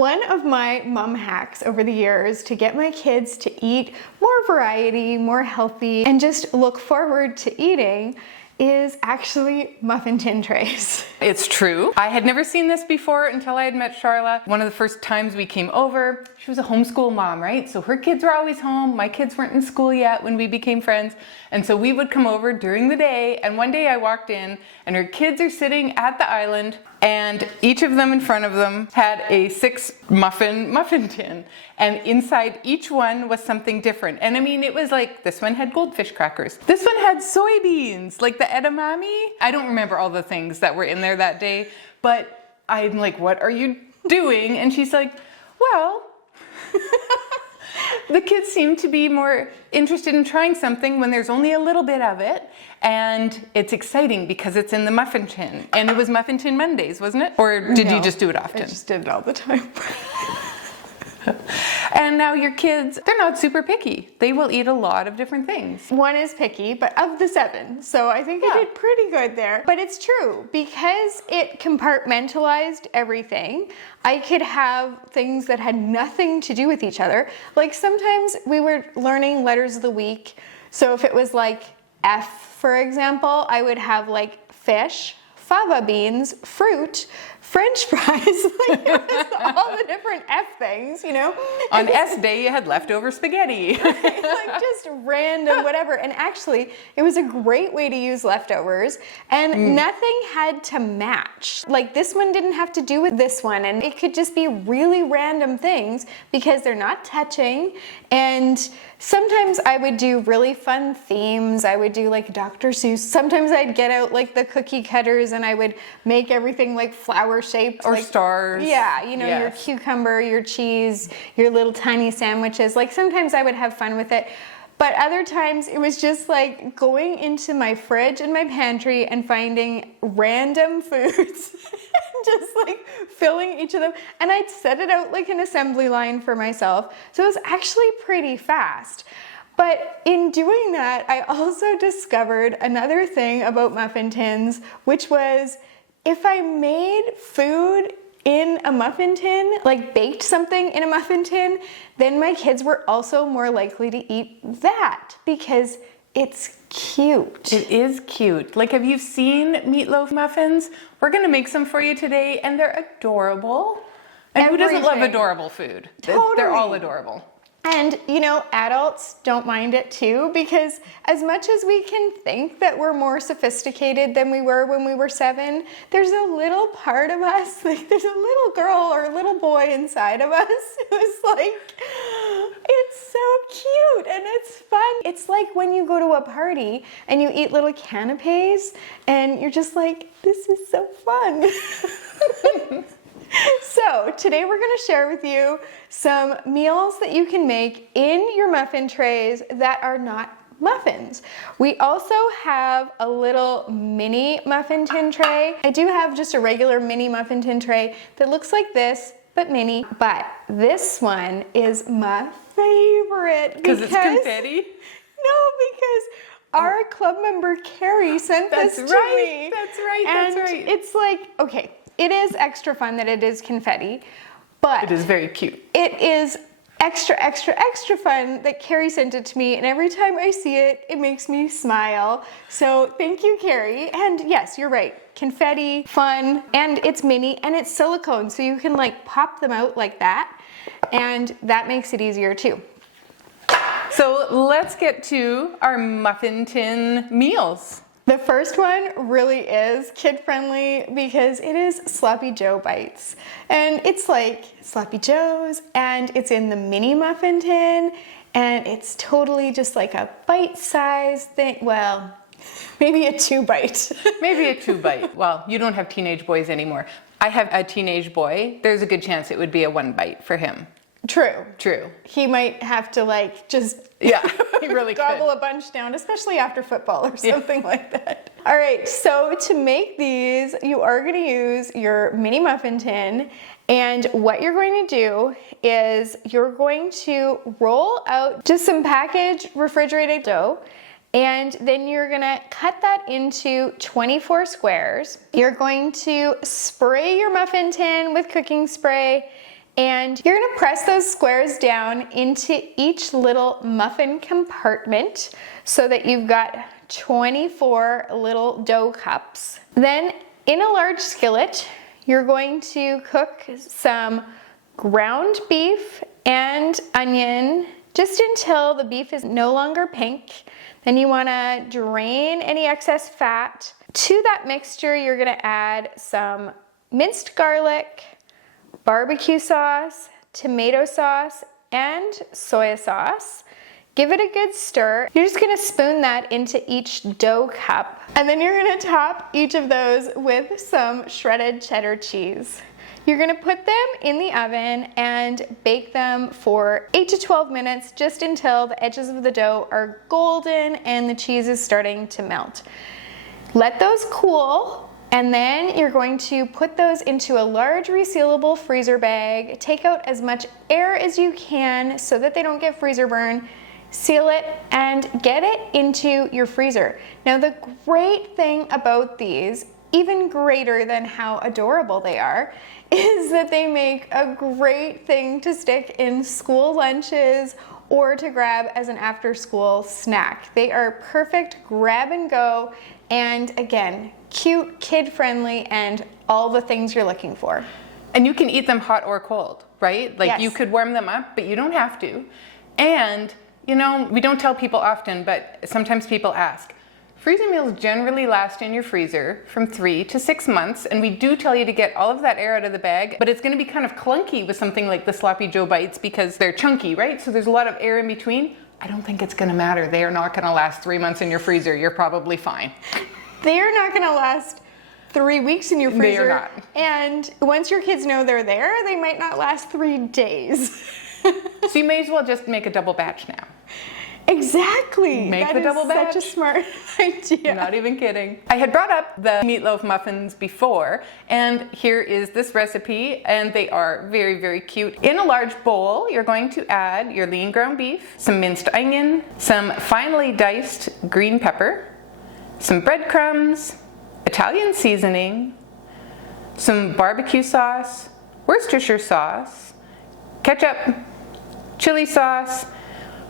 One of my mom hacks over the years to get my kids to eat more variety, more healthy, and just look forward to eating is actually muffin tin trays. It's true. I had never seen this before until I had met Charla. One of the first times we came over, she was a homeschool mom, right? So her kids were always home. My kids weren't in school yet when we became friends. And so we would come over during the day. And one day I walked in and her kids are sitting at the island and each of them in front of them had a 6 muffin tin. And inside each one was something different. And I mean, it was like, this one had goldfish crackers. This one had soybeans, like the edamame. I don't remember all the things that were in there that day, but I'm like, what are you doing? And she's like, well, the kids seem to be more interested in trying something when there's only a little bit of it. And it's exciting because it's in the muffin tin. And it was Muffin Tin Mondays, wasn't it? Or did you just do it often? I just did it all the time. And now your kids, they're not super picky. They will eat a lot of different things. One is picky, but of the 7. So I think I did pretty good there. But it's true, because it compartmentalized everything, I could have things that had nothing to do with each other. Like sometimes we were learning letters of the week. So if it was like F, for example, I would have like fish, fava beans, fruit, French fries, like it was all the different F things, you know? On S day, you had leftover spaghetti. Like just random whatever. And actually, it was a great way to use leftovers and nothing had to match. Like this one didn't have to do with this one, and it could just be really random things because they're not touching. And sometimes I would do really fun themes. I would do like Dr. Seuss. Sometimes I'd get out like the cookie cutters and I would make everything like flower shaped. Or like, stars. Yeah, you know, your cucumber, your cheese, your little tiny sandwiches. Like sometimes I would have fun with it. But other times it was just like going into my fridge and my pantry and finding random foods. Just like filling each of them. And I'd set it out like an assembly line for myself. So it was actually pretty fast. But in doing that, I also discovered another thing about muffin tins, which was if I made food in a muffin tin, like baked something in a muffin tin, then my kids were also more likely to eat that because it's cute. It is cute. Like, have you seen Meatloaf Muffins? We're gonna make some for you today, and they're adorable. And who doesn't love adorable food? Totally. They're all adorable. And, you know, adults don't mind it too, because as much as we can think that we're more sophisticated than we were when we were 7, there's a little part of us, like there's a little girl or a little boy inside of us who's like, it's so cute and it's fun. It's like when you go to a party and you eat little canapes and you're just like, this is so fun. So today we're going to share with you some meals that you can make in your muffin trays that are not muffins. We also have a little mini muffin tin tray. I do have just a regular mini muffin tin tray that looks like this, but mini. But this one is my favorite because it's confetti? No, because our club member Carrie sent this to me. That's right. And that's right. It's like, okay, it is extra fun that it is confetti, but it is very cute. It is extra, extra, extra fun that Carrie sent it to me, and every time I see it, it makes me smile. So thank you, Carrie. And yes, you're right. Confetti, fun, and it's mini, and it's silicone, so you can like pop them out like that, and that makes it easier too. So let's get to our muffin tin meals. The first one really is kid-friendly because it is Sloppy Joe bites. And it's like Sloppy Joe's, and it's in the mini muffin tin, and it's totally just like a bite-sized thing. Well, maybe a 2-bite. Maybe a 2-bite. Well, you don't have teenage boys anymore. I have a teenage boy. There's a good chance it would be a 1-bite for him. True. He might have to like just he really gobble a bunch down, especially after football or something like that. All right, so to make these, you are going to use your mini muffin tin, and what you're going to do is you're going to roll out just some packaged refrigerated dough, and then you're going to cut that into 24 squares. You're going to spray your muffin tin with cooking spray, And you're gonna press those squares down into each little muffin compartment so that you've got 24 little dough cups. Then in a large skillet, you're going to cook some ground beef and onion just until the beef is no longer pink. Then you wanna drain any excess fat. To that mixture, you're gonna add some minced garlic, barbecue sauce, tomato sauce, and soy sauce. Give it a good stir. You're just gonna spoon that into each dough cup. And then you're gonna top each of those with some shredded cheddar cheese. You're gonna put them in the oven and bake them for 8 to 12 minutes, just until the edges of the dough are golden and the cheese is starting to melt. Let those cool. And then you're going to put those into a large resealable freezer bag. Take out as much air as you can so that they don't get freezer burn. Seal it and get it into your freezer. Now the great thing about these, even greater than how adorable they are, is that they make a great thing to stick in school lunches or to grab as an after-school snack. They are perfect grab and go, and again, cute, kid-friendly, and all the things you're looking for. And you can eat them hot or cold, right? Like Yes. you could warm them up, but you don't have to. And, you know, we don't tell people often, but sometimes people ask. Freezer meals generally last in your freezer from 3 to 6 months, and we do tell you to get all of that air out of the bag, but it's gonna be kind of clunky with something like the Sloppy Joe Bites because they're chunky, right? So there's a lot of air in between. I don't think it's gonna matter. They are not gonna last 3 months in your freezer. You're probably fine. They're not gonna last 3 weeks in your freezer. They are not. And once your kids know they're there, they might not last 3 days. So you may as well just make a double batch now. Exactly. Make That the is double batch. Such a smart idea. Not even kidding. I had brought up the meatloaf muffins before, and here is this recipe, and they are very, very cute. In a large bowl, you're going to add your lean ground beef, some minced onion, some finely diced green pepper, some breadcrumbs, Italian seasoning, some barbecue sauce, Worcestershire sauce, ketchup, chili sauce,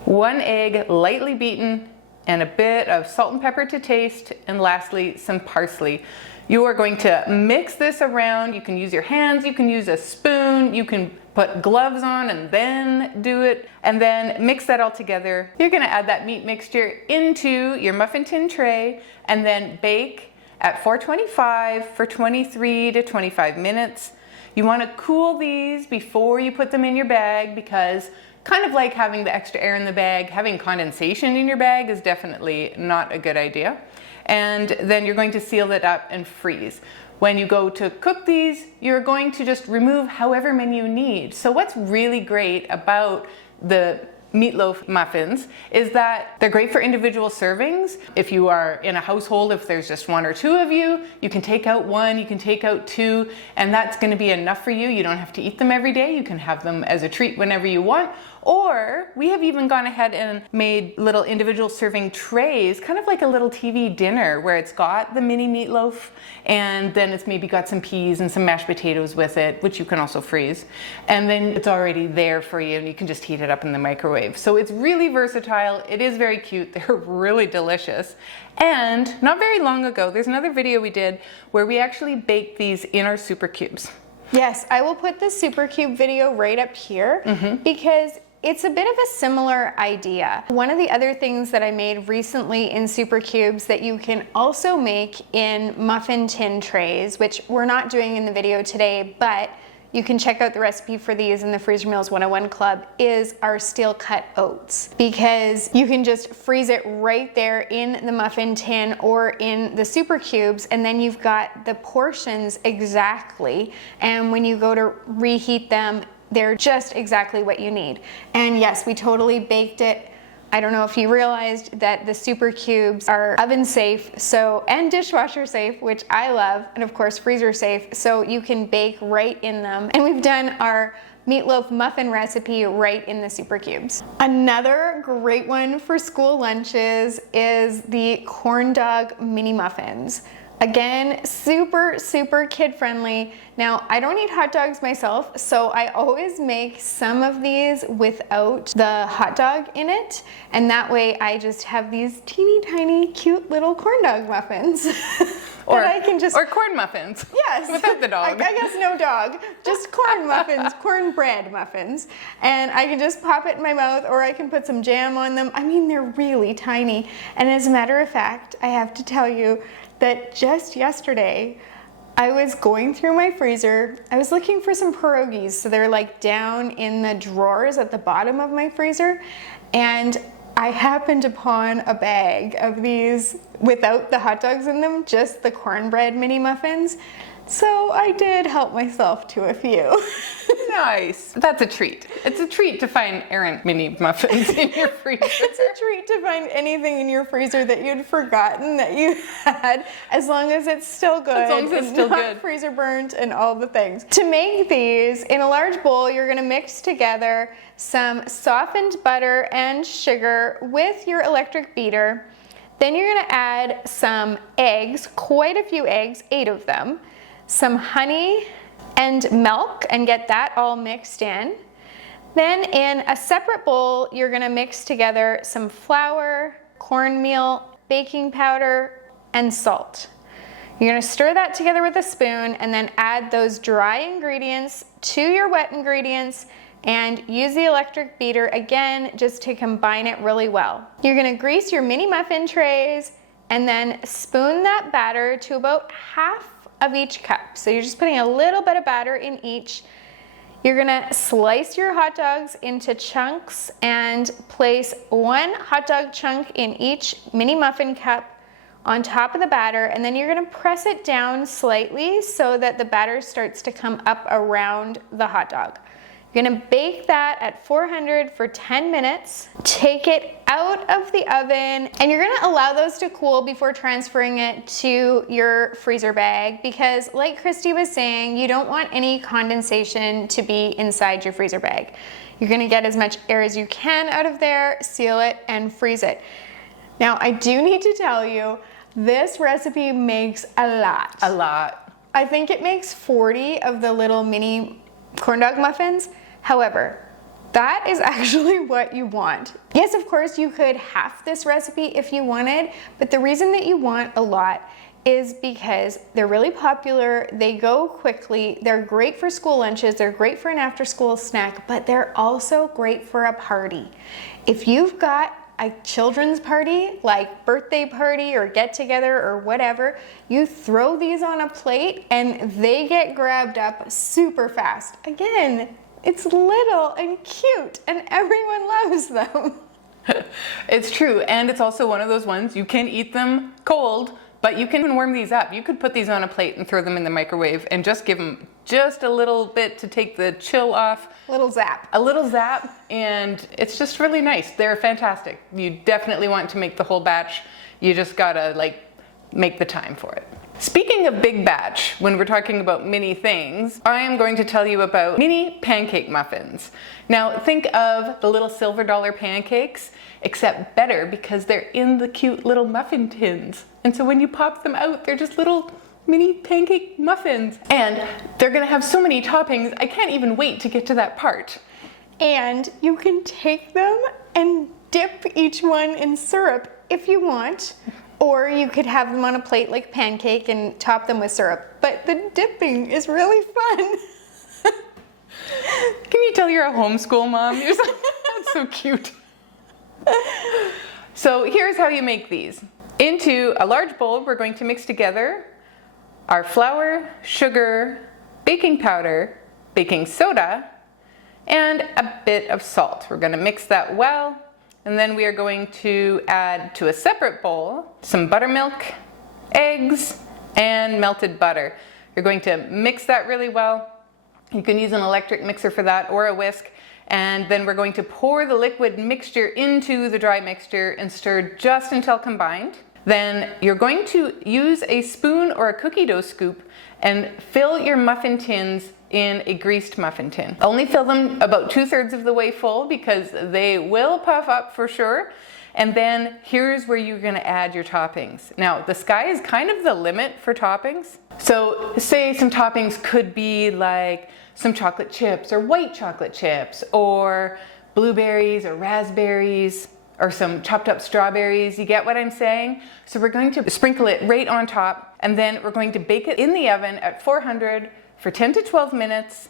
1 egg lightly beaten, and a bit of salt and pepper to taste, and lastly some parsley. You are going to mix this around. You can use your hands, you can use a spoon, you can put gloves on and then do it, and then mix that all together. You're gonna add that meat mixture into your muffin tin tray and then bake at 425 for 23 to 25 minutes. You wanna cool these before you put them in your bag because kind of like having the extra air in the bag, having condensation in your bag is definitely not a good idea. And then you're going to seal it up and freeze. When you go to cook these, you're going to just remove however many you need. So what's really great about the meatloaf muffins is that they're great for individual servings. If you are in a household, if there's just 1 or 2 of you, you can take out 1, you can take out 2, and that's going to be enough for you. You don't have to eat them every day. You can have them as a treat whenever you want. Or we have even gone ahead and made little individual serving trays, kind of like a little TV dinner where it's got the mini meatloaf and then it's maybe got some peas and some mashed potatoes with it, which you can also freeze. And then it's already there for you and you can just heat it up in the microwave. So it's really versatile. It is very cute. They're really delicious. And not very long ago, there's another video we did where we actually baked these in our super cubes. Yes, I will put the Super Cube video right up here because it's a bit of a similar idea. One of the other things that I made recently in Super Cubes that you can also make in muffin tin trays, which we're not doing in the video today, but you can check out the recipe for these in the Freezer Meals 101 Club, is our steel cut oats. Because you can just freeze it right there in the muffin tin or in the Super Cubes, and then you've got the portions exactly. And when you go to reheat them, they're just exactly what you need. And yes, we totally baked it. I don't know if you realized that the Super Cubes are oven safe, and dishwasher safe, which I love, and of course freezer safe, so you can bake right in them. And we've done our meatloaf muffin recipe right in the Super Cubes. Another great one for school lunches is the Corndog mini muffins. Again, super, super kid friendly. Now, I don't eat hot dogs myself, so I always make some of these without the hot dog in it. And that way I just have these teeny tiny cute little corn dog muffins. Or, I can just, or corn muffins. yes. Without the dog. I guess no dog. Just corn muffins, cornbread muffins. And I can just pop it in my mouth, or I can put some jam on them. I mean, they're really tiny. And as a matter of fact, I have to tell you that just yesterday, I was going through my freezer. I was looking for some pierogies. So they're like down in the drawers at the bottom of my freezer. And I happened upon a bag of these without the hot dogs in them, just the cornbread mini muffins. So I did help myself to a few. Nice. That's a treat. It's a treat to find errant mini muffins in your freezer. It's a treat to find anything in your freezer that you'd forgotten that you had, as long as it's still good. As long as it's still good. Freezer burnt and all the things. To make these, in a large bowl, you're gonna mix together some softened butter and sugar with your electric beater. Then you're gonna add some eggs, quite a few eggs, 8 of them, some honey and milk, and get that all mixed in. Then in a separate bowl, you're gonna mix together some flour, cornmeal, baking powder, and salt. You're gonna stir that together with a spoon and then add those dry ingredients to your wet ingredients and use the electric beater again just to combine it really well. You're gonna grease your mini muffin trays and then spoon that batter to about half of each cup. So you're just putting a little bit of batter in each. You're gonna slice your hot dogs into chunks and place 1 hot dog chunk in each mini muffin cup on top of the batter, and then you're gonna press it down slightly so that the batter starts to come up around the hot dog. You're gonna bake that at 400 for 10 minutes. Take it out of the oven, and you're gonna allow those to cool before transferring it to your freezer bag, because like Christy was saying, you don't want any condensation to be inside your freezer bag. You're gonna get as much air as you can out of there, seal it, and freeze it. Now, I do need to tell you, this recipe makes a lot. A lot. I think it makes 40 of the little mini corn dog muffins. However, that is actually what you want. Yes, of course, you could half this recipe if you wanted, but the reason that you want a lot is because they're really popular, they go quickly, they're great for school lunches, they're great for an after-school snack, but they're also great for a party. If you've got a children's party, like birthday party or get together or whatever, you throw these on a plate and they get grabbed up super fast. Again, it's little and cute and everyone loves them. It's true, and it's also one of those ones you can eat them cold, but you can warm these up. You could put these on a plate and throw them in the microwave and just give them just a little bit to take the chill off. Little zap. A little zap, and it's just really nice. They're fantastic. You definitely want to make the whole batch. You just gotta make the time for it. Speaking of big batch, when we're talking about mini things, I am going to tell you about mini pancake muffins. Now think of the little silver dollar pancakes, except better because they're in the cute little muffin tins. And so when you pop them out, they're just little mini pancake muffins. And they're gonna have so many toppings, I can't even wait to get to that part. And you can take them and dip each one in syrup if you want. Or you could have them on a plate like Pancake and top them with syrup. But the dipping is really fun. Can you tell you're a homeschool mom? You're so, that's so cute. So here's how you make these. Into a large bowl, we're going to mix together our flour, sugar, baking powder, baking soda, and a bit of salt. We're going to mix that well. And then we are going to add to a separate bowl some buttermilk, eggs, and melted butter. You're going to mix that really well. You can use an electric mixer for that or a whisk. And then we're going to pour the liquid mixture into the dry mixture and stir just until combined. Then you're going to use a spoon or a cookie dough scoop and fill your muffin tins in a greased muffin tin. Only fill them about 2/3 of the way full because they will puff up for sure. And then here's where you're gonna add your toppings. Now, the sky is kind of the limit for toppings. So say some toppings could be like some chocolate chips or white chocolate chips or blueberries or raspberries or some chopped up strawberries. You get what I'm saying? So we're going to sprinkle it right on top, and then we're going to bake it in the oven at 400 for 10 to 12 minutes.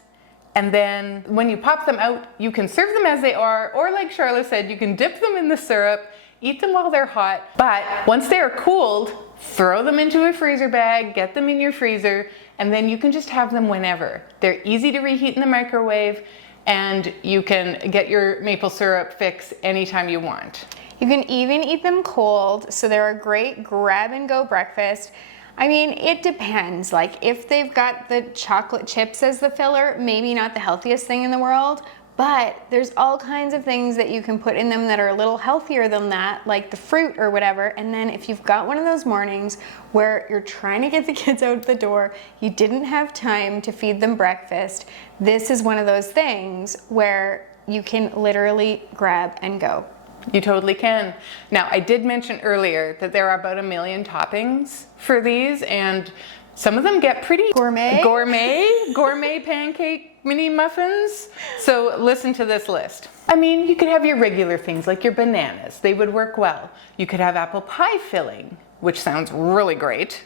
And then when you pop them out, you can serve them as they are, or like Charlotte said, you can dip them in the syrup, eat them while they're hot. But once they are cooled, throw them into a freezer bag, get them in your freezer, and then you can just have them whenever. They're easy to reheat in the microwave, and you can get your maple syrup fix anytime you want. You can even eat them cold, so they're a great grab and go breakfast. I mean, it depends. Like if they've got the chocolate chips as the filler, maybe not the healthiest thing in the world, but there's all kinds of things that you can put in them that are a little healthier than that, like the fruit or whatever. And then if you've got one of those mornings where you're trying to get the kids out the door, you didn't have time to feed them breakfast, this is one of those things where you can literally grab and go. You totally can. Now, I did mention earlier that there are about 1 million toppings for these, and some of them get pretty gourmet pancake mini muffins. So listen to this list. I mean, you could have your regular things like your bananas. They would work well. You could have apple pie filling, which sounds really great.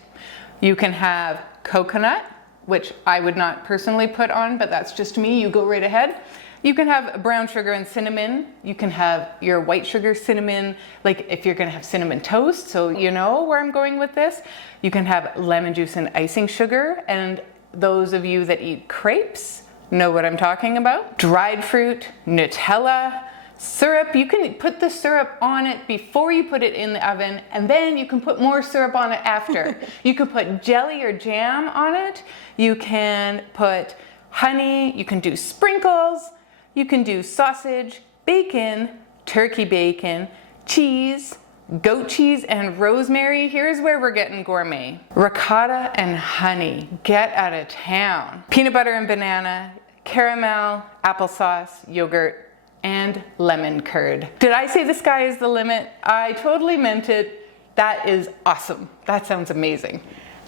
You can have coconut, which I would not personally put on, but that's just me. You go right ahead. You can have brown sugar and cinnamon. You can have your white sugar cinnamon, like if you're gonna have cinnamon toast, so you know where I'm going with this. You can have lemon juice and icing sugar, and those of you that eat crepes know what I'm talking about. Dried fruit, Nutella, syrup. You can put the syrup on it before you put it in the oven, and then you can put more syrup on it after. You could put jelly or jam on it. You can put honey. You can do sprinkles. You can do sausage, bacon, turkey bacon, cheese, goat cheese, and rosemary. Here's where we're getting gourmet. Ricotta and honey, get out of town. Peanut butter and banana, caramel, applesauce, yogurt, and lemon curd. Did I say the sky is the limit? I totally meant it. That is awesome. That sounds amazing.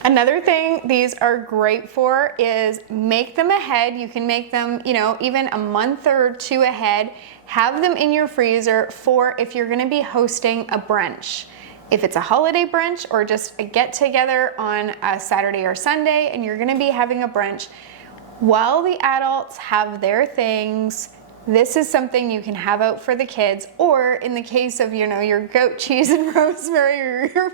Another thing these are great for is make them ahead. You can make them, even a month or two ahead. Have them in your freezer for if you're gonna be hosting a brunch. If it's a holiday brunch or just a get together on a Saturday or Sunday and you're gonna be having a brunch, while the adults have their things, this is something you can have out for the kids, or in the case of, your goat cheese and rosemary or your,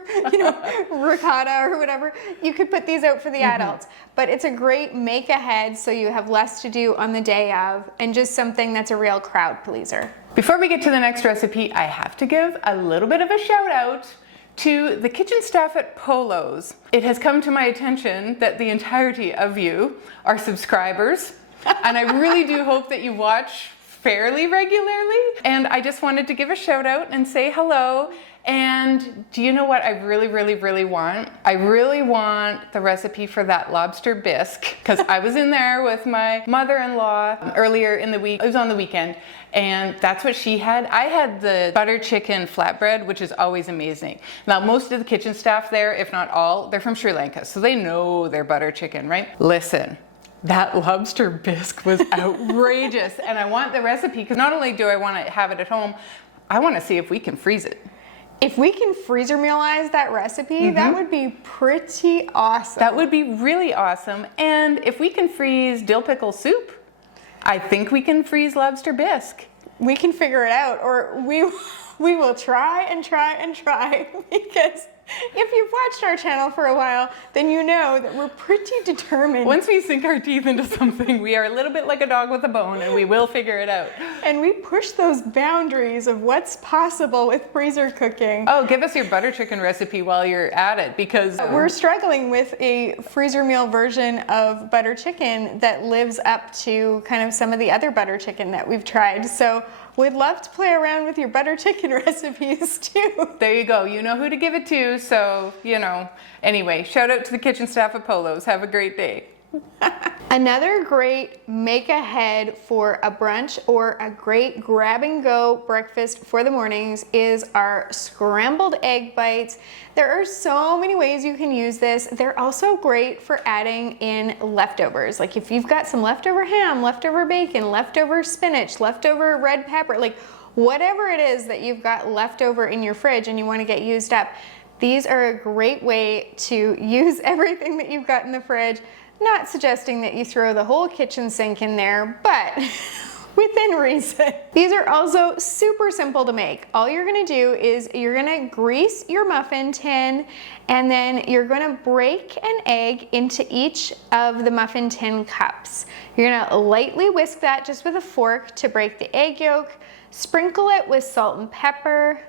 ricotta or whatever, you could put these out for the adults. But it's a great make ahead so you have less to do on the day of, and just something that's a real crowd pleaser. Before we get to the next recipe, I have to give a little bit of a shout out to the kitchen staff at Polo's. It has come to my attention that the entirety of you are subscribers, and I really do hope that you watch fairly regularly. And I just wanted to give a shout out and say hello. And do you know what I really, really, really want? I really want the recipe for that lobster bisque, because I was in there with my mother-in-law earlier in the week. It was on the weekend, and that's what she had. I had the butter chicken flatbread, which is always amazing. Now, most of the kitchen staff there, if not all, they're from Sri Lanka, so they know their butter chicken, right? Listen. That lobster bisque was outrageous, and I want the recipe because not only do I want to have it at home, I want to see if we can freeze it. If we can freezer mealize that recipe, that would be pretty awesome. That would be really awesome. And if we can freeze dill pickle soup, I think we can freeze lobster bisque. We can figure it out, or we will try and try and try, because if you've watched our channel for a while, then you know that we're pretty determined. Once we sink our teeth into something, we are a little bit like a dog with a bone, and we will figure it out. And we push those boundaries of what's possible with freezer cooking. Oh, give us your butter chicken recipe while you're at it, because we're struggling with a freezer meal version of butter chicken that lives up to kind of some of the other butter chicken that we've tried. So we'd love to play around with your butter chicken recipes too. There you go. You know who to give it to, so, Anyway, shout out to the kitchen staff at Polo's. Have a great day. Another great make ahead for a brunch or a great grab and go breakfast for the mornings is our scrambled egg bites. There are so many ways you can use this. They're also great for adding in leftovers. Like if you've got some leftover ham, leftover bacon, leftover spinach, leftover red pepper, like whatever it is that you've got leftover in your fridge and you want to get used up, these are a great way to use everything that you've got in the fridge. Not suggesting that you throw the whole kitchen sink in there, but within reason. These are also super simple to make. All you're gonna do is you're gonna grease your muffin tin, and then you're gonna break an egg into each of the muffin tin cups. You're gonna lightly whisk that just with a fork to break the egg yolk, sprinkle it with salt and pepper,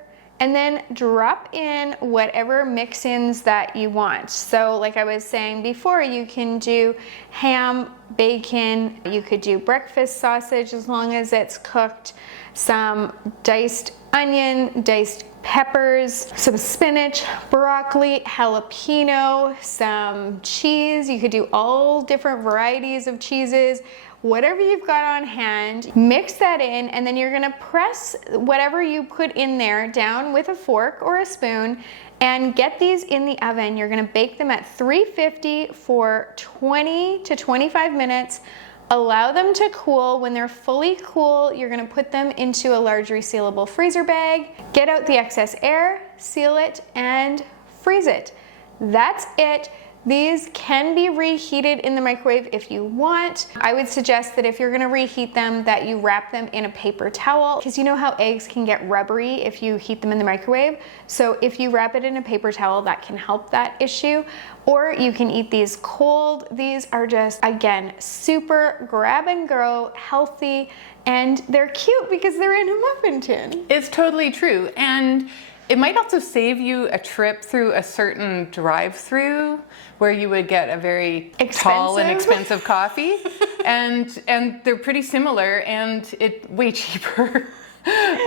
and then drop in whatever mix-ins that you want. So like I was saying before, you can do ham, bacon, you could do breakfast sausage as long as it's cooked, some diced onion, diced peppers, some spinach, broccoli, jalapeno, some cheese. You could do all different varieties of cheeses. Whatever you've got on hand, mix that in, and then you're gonna press whatever you put in there down with a fork or a spoon and get these in the oven. You're gonna bake them at 350 for 20 to 25 minutes. Allow them to cool. When they're fully cool, you're gonna put them into a large resealable freezer bag, get out the excess air, seal it, and freeze it. That's it. These can be reheated in the microwave if you want. I would suggest that if you're gonna reheat them, that you wrap them in a paper towel, because you know how eggs can get rubbery if you heat them in the microwave. So if you wrap it in a paper towel, that can help that issue. Or you can eat these cold. These are just, again, super grab and go, healthy, and they're cute because they're in a muffin tin. It's totally true. And it might also save you a trip through a certain drive-through where you would get a very tall and expensive coffee. and they're pretty similar, and it's way cheaper,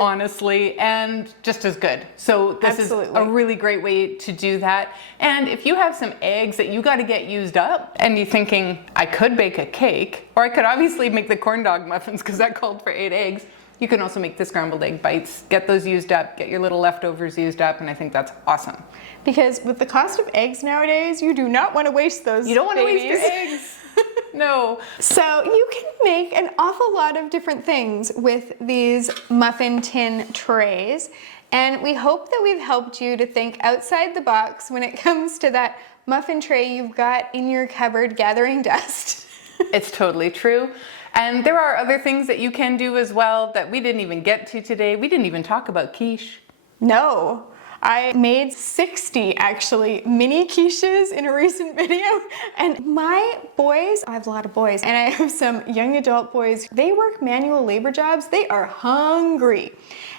honestly, and just as good. So this is a really great way to do that. And if you have some eggs that you got to get used up and you're thinking, I could bake a cake, or I could obviously make the corndog muffins because that called for 8 eggs. You can also make the scrambled egg bites, get those used up, get your little leftovers used up, and I think that's awesome. Because with the cost of eggs nowadays, you do not want to waste those. You don't want to waste your eggs. No. So you can make an awful lot of different things with these muffin tin trays. And we hope that we've helped you to think outside the box when it comes to that muffin tray you've got in your cupboard gathering dust. It's totally true. And there are other things that you can do as well that we didn't even get to today. We didn't even talk about quiche. No. I made 60 actually mini quiches in a recent video, and my boys, I have a lot of boys, and I have some young adult boys, they work manual labor jobs, they are hungry,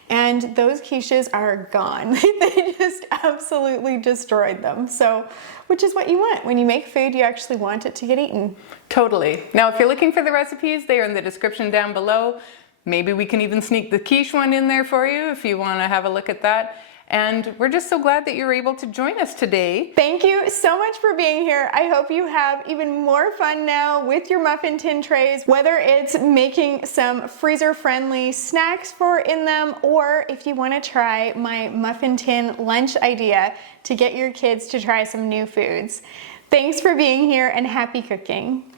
and those quiches are gone. They just absolutely destroyed them. So, which is what you want. When you make food, you actually want it to get eaten. Totally. Now, if you're looking for the recipes, they are in the description down below. Maybe we can even sneak the quiche one in there for you if you want to have a look at that. And we're just so glad that you're able to join us today. Thank you so much for being here. I hope you have even more fun now with your muffin tin trays, whether it's making some freezer-friendly snacks for in them, or if you want to try my muffin tin lunch idea to get your kids to try some new foods. Thanks for being here, and happy cooking.